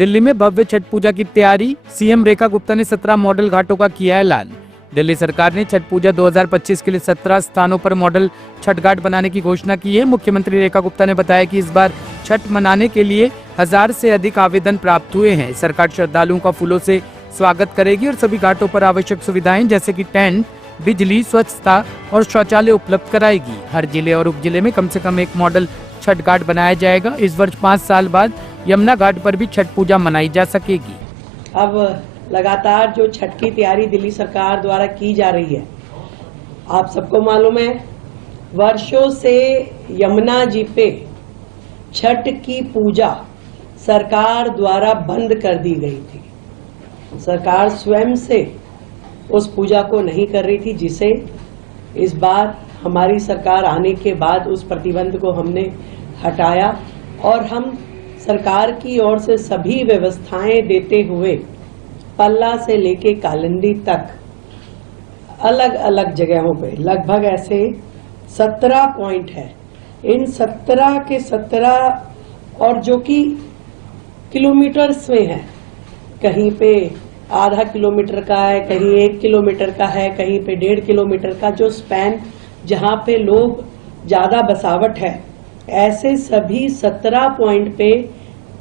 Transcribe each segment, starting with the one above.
दिल्ली में भव्य छठ पूजा की तैयारी। सीएम रेखा गुप्ता ने 17 मॉडल घाटों का किया ऐलान। दिल्ली सरकार ने छठ पूजा 2025 के लिए 17 स्थानों पर मॉडल छठ घाट बनाने की घोषणा की है। मुख्यमंत्री रेखा गुप्ता ने बताया कि इस बार छठ मनाने के लिए 1000 से अधिक आवेदन प्राप्त हुए हैं। सरकार श्रद्धालुओं का फूलों से स्वागत करेगी और सभी घाटों पर आवश्यक सुविधाएं जैसे कि टेंट, बिजली, स्वच्छता और शौचालय उपलब्ध कराएगी। हर जिले और उप जिले में कम से कम एक मॉडल छठ घाट बनाया जाएगा। इस वर्ष 5 साल बाद यमुना घाट पर भी छठ पूजा मनाई जा सकेगी। अब लगातार जो छठ की तैयारी दिल्ली सरकार द्वारा की जा रही है, आप सबको मालूम है वर्षों से यमुना जी पे छठ की पूजा सरकार द्वारा बंद कर दी गई थी। सरकार स्वयं से उस पूजा को नहीं कर रही थी, जिसे इस बार हमारी सरकार आने के बाद उस प्रतिबंध को हमने हटाया और हम सरकार की ओर से सभी व्यवस्थाएं देते हुए पल्ला से लेके कालिंदी तक अलग अलग जगहों पे लगभग ऐसे 17 पॉइंट है। इन 17 के 17 और जो कि किलोमीटर्स में है, कहीं पे आधा किलोमीटर का है, कहीं 1 किलोमीटर का है, कहीं पे 1.5 किलोमीटर का, जो स्पैन जहाँ पे लोग ज़्यादा बसावट है, ऐसे सभी 17 पॉइंट पे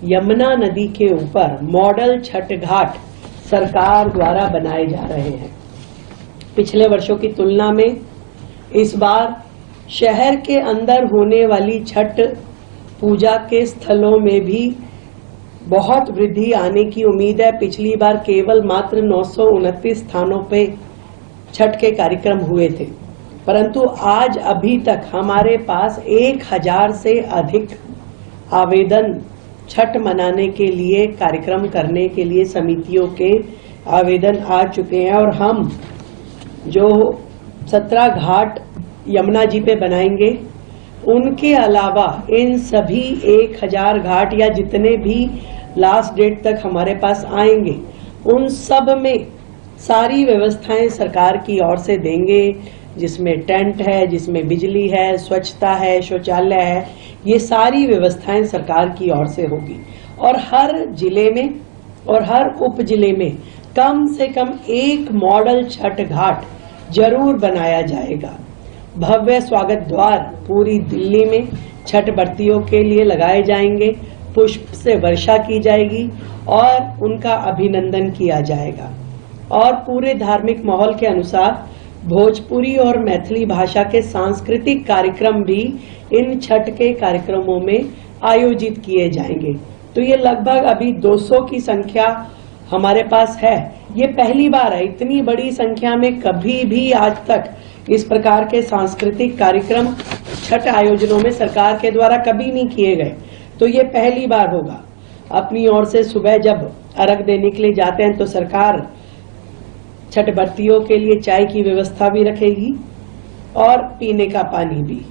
यमुना नदी के ऊपर मॉडल छठ घाट सरकार द्वारा बनाए जा रहे हैं। पिछले वर्षों की तुलना में इस बार शहर के अंदर होने वाली छठ पूजा के स्थलों में भी बहुत वृद्धि आने की उम्मीद है। पिछली बार केवल मात्र 929 स्थानों पे छठ के कार्यक्रम हुए थे, परंतु आज अभी तक हमारे पास 1000 से अधिक आवेदन छठ मनाने के लिए, कार्यक्रम करने के लिए समितियों के आवेदन आ चुके हैं। और हम जो 17 घाट यमुना जी पे बनाएंगे, उनके अलावा इन सभी 1000 घाट या जितने भी लास्ट डेट तक हमारे पास आएंगे, उन सब में सारी व्यवस्थाएं सरकार की ओर से देंगे, जिसमें टेंट है, जिसमें बिजली है, स्वच्छता है, शौचालय है, ये सारी व्यवस्थाएं सरकार की ओर से होगी। और हर जिले में और हर उप जिले में कम से कम एक मॉडल छठ घाट जरूर बनाया जाएगा। भव्य स्वागत द्वार पूरी दिल्ली में छठ व्रतियों के लिए लगाए जाएंगे, पुष्प से वर्षा की जाएगी और उनका अभिनंदन किया जाएगा। और पूरे धार्मिक माहौल के अनुसार भोजपुरी और मैथिली भाषा के सांस्कृतिक कार्यक्रम भी इन छठ के कार्यक्रमों में आयोजित किए जाएंगे। तो ये लगभग अभी 200 की संख्या हमारे पास है। ये पहली बार है, इतनी बड़ी संख्या में कभी भी आज तक इस प्रकार के सांस्कृतिक कार्यक्रम छठ आयोजनों में सरकार के द्वारा कभी नहीं किए गए, तो ये पहली बार होगा। अपनी ओर से सुबह जब अर्घ देने के लिए जाते हैं तो सरकार छठ व्रतियों के लिए चाय की व्यवस्था भी रखेगी और पीने का पानी भी।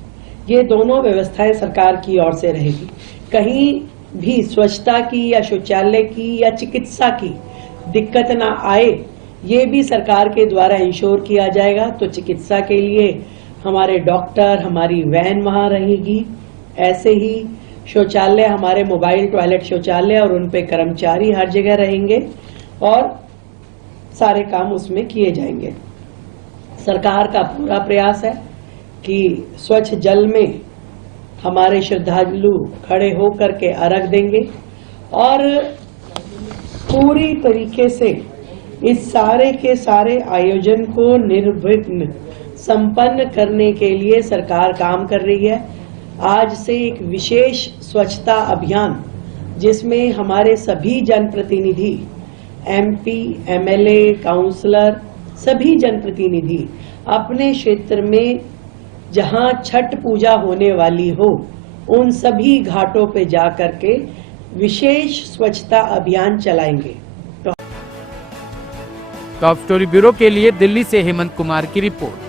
ये दोनों व्यवस्थाएं सरकार की ओर से रहेगी। कहीं भी स्वच्छता की या शौचालय की या चिकित्सा की दिक्कत ना आए, ये भी सरकार के द्वारा इंश्योर किया जाएगा। तो चिकित्सा के लिए हमारे डॉक्टर, हमारी वैन वहाँ रहेगी। ऐसे ही शौचालय, हमारे मोबाइल टॉयलेट शौचालय और उन पे कर्मचारी हर जगह रहेंगे और सारे काम उसमें किए जाएंगे। सरकार का पूरा प्रयास है कि स्वच्छ जल में हमारे श्रद्धालु खड़े होकर के अर्घ देंगे और पूरी तरीके से इस सारे के सारे आयोजन को निर्विघ्न संपन्न करने के लिए सरकार काम कर रही है। आज से एक विशेष स्वच्छता अभियान, जिसमें हमारे सभी जनप्रतिनिधि, एमपी, एमएलए, काउंसलर, सभी जनप्रतिनिधि अपने क्षेत्र में जहां छठ पूजा होने वाली हो, उन सभी घाटों पे जा करके विशेष स्वच्छता अभियान चलाएंगे। टॉप स्टोरी ब्यूरो के लिए दिल्ली से हेमंत कुमार की रिपोर्ट।